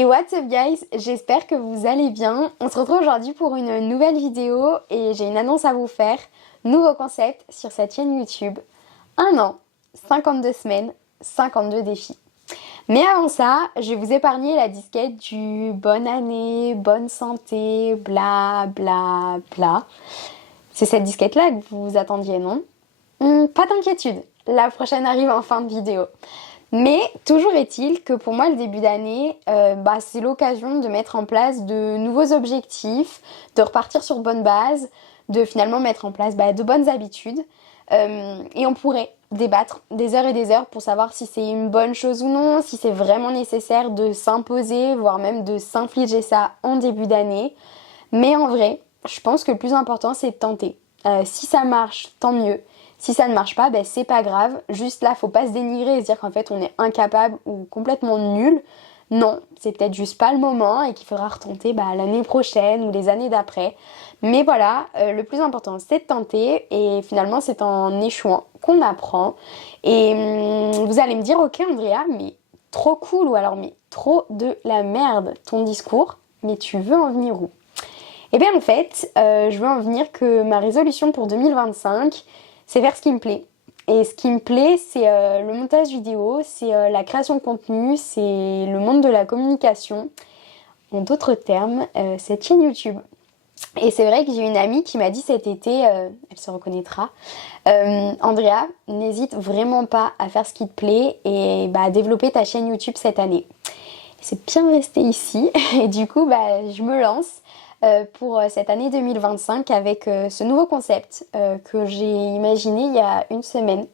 Hey, what's up guys? J'espère que vous allez bien. On se retrouve aujourd'hui pour une nouvelle vidéo et j'ai une annonce à vous faire. Nouveau concept sur cette chaîne YouTube. 1 an, 52 semaines, 52 défis. Mais avant ça, je vais vous épargner la disquette du bonne année, bonne santé, bla bla bla. C'est cette disquette là que vous attendiez, non? Pas d'inquiétude, la prochaine arrive en fin de vidéo. Mais toujours est-il que pour moi le début d'année, c'est l'occasion de mettre en place de nouveaux objectifs, de repartir sur bonne base, de finalement mettre en place de bonnes habitudes. Et on pourrait débattre des heures et des heures pour savoir si c'est une bonne chose ou non, si c'est vraiment nécessaire de s'imposer, voire même de s'infliger ça en début d'année. Mais en vrai, je pense que le plus important c'est de tenter. Si ça marche, tant mieux. Si ça ne marche pas, c'est pas grave. Juste là, faut pas se dénigrer et se dire qu'en fait on est incapable ou complètement nul. Non, c'est peut-être juste pas le moment et qu'il faudra retenter l'année prochaine ou les années d'après. Mais voilà, le plus important c'est de tenter et finalement c'est en échouant qu'on apprend. Et vous allez me dire, ok Andrea, mais trop cool ou alors mais trop de la merde ton discours, mais tu veux en venir où? Eh bien en fait, je veux en venir que ma résolution pour 2025, c'est faire ce qui me plaît. Et ce qui me plaît, c'est le montage vidéo, c'est la création de contenu, c'est le monde de la communication. En d'autres termes, cette chaîne YouTube. Et c'est vrai que j'ai une amie qui m'a dit cet été, elle se reconnaîtra, Andrea, n'hésite vraiment pas à faire ce qui te plaît et à développer ta chaîne YouTube cette année. C'est bien resté ici et du coup je me lance pour cette année 2025 avec ce nouveau concept que j'ai imaginé il y a une semaine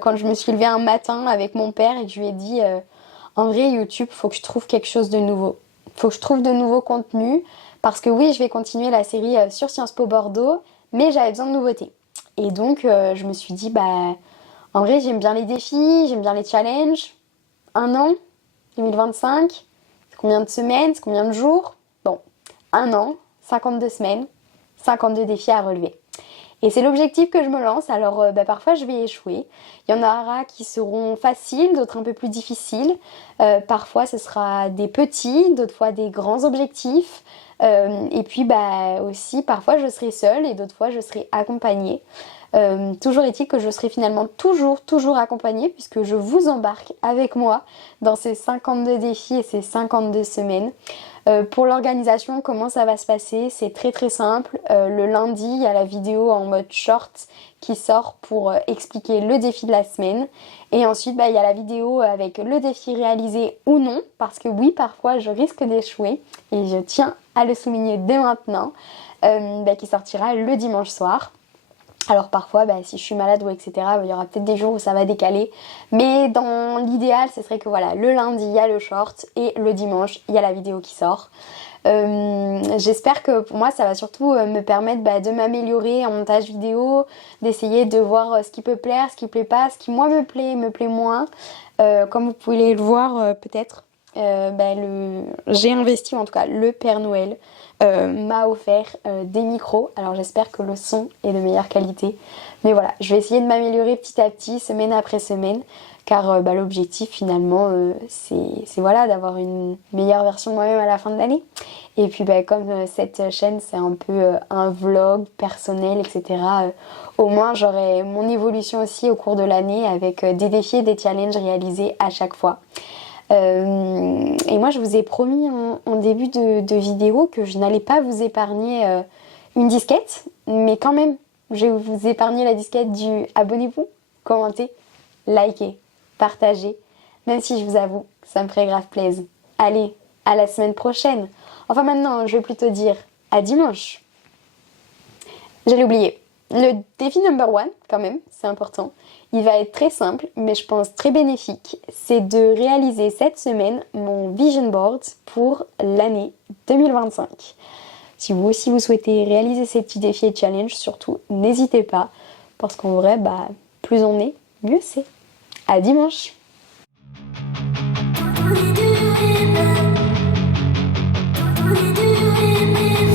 quand je me suis levée un matin avec mon père et que je lui ai dit en vrai YouTube, faut que je trouve quelque chose de nouveau, faut que je trouve de nouveaux contenus parce que oui, je vais continuer la série sur Sciences Po Bordeaux, mais j'avais besoin de nouveautés. Et donc je me suis dit en vrai j'aime bien les défis, j'aime bien les challenges. 1 an 2025, c'est combien de semaines, c'est combien de jours? 1 an, 52 semaines, 52 défis à relever. Et c'est l'objectif que je me lance, alors parfois je vais échouer. Il y en aura qui seront faciles, d'autres un peu plus difficiles. Parfois ce sera des petits, d'autres fois des grands objectifs. Et puis aussi parfois je serai seule et d'autres fois je serai accompagnée. Toujours est-il que je serai finalement toujours accompagnée puisque je vous embarque avec moi dans ces 52 défis et ces 52 semaines. Pour l'organisation, comment ça va se passer? C'est très simple. Le lundi, il y a la vidéo en mode short qui sort pour expliquer le défi de la semaine. Et ensuite, il y a la vidéo avec le défi réalisé ou non. Parce que oui, parfois, je risque d'échouer. Et je tiens à le souligner dès maintenant. Qui sortira le dimanche soir. Alors parfois, si je suis malade ou etc., il y aura peut-être des jours où ça va décaler. Mais dans l'idéal, ce serait que voilà, le lundi, il y a le short et le dimanche, il y a la vidéo qui sort. J'espère que pour moi, ça va surtout me permettre de m'améliorer en montage vidéo, d'essayer de voir ce qui peut plaire, ce qui plaît pas, ce qui moi me plaît moins. Comme vous pouvez le voir peut-être. J'ai investi, en tout cas le Père Noël m'a offert des micros, alors j'espère que le son est de meilleure qualité, mais voilà, je vais essayer de m'améliorer petit à petit, semaine après semaine, car l'objectif finalement c'est voilà, d'avoir une meilleure version de moi-même à la fin de l'année. Et puis comme cette chaîne c'est un peu un vlog personnel etc, au moins j'aurai mon évolution aussi au cours de l'année avec des défis et des challenges réalisés à chaque fois. Et moi je vous ai promis en début de vidéo que je n'allais pas vous épargner une disquette, mais quand même je vais vous épargner la disquette du abonnez-vous, commentez, likez, partagez, même si je vous avoue ça me ferait grave plaisir. Allez, à la semaine prochaine, enfin maintenant je vais plutôt dire à dimanche. J'allais oublier, le défi number 1 quand même, c'est important. Il va être très simple, mais je pense très bénéfique. C'est de réaliser cette semaine mon vision board pour l'année 2025. Si vous aussi vous souhaitez réaliser ces petits défis et challenges, surtout n'hésitez pas, parce qu'en vrai, plus on est, mieux c'est. À dimanche! We do it now. We do it now.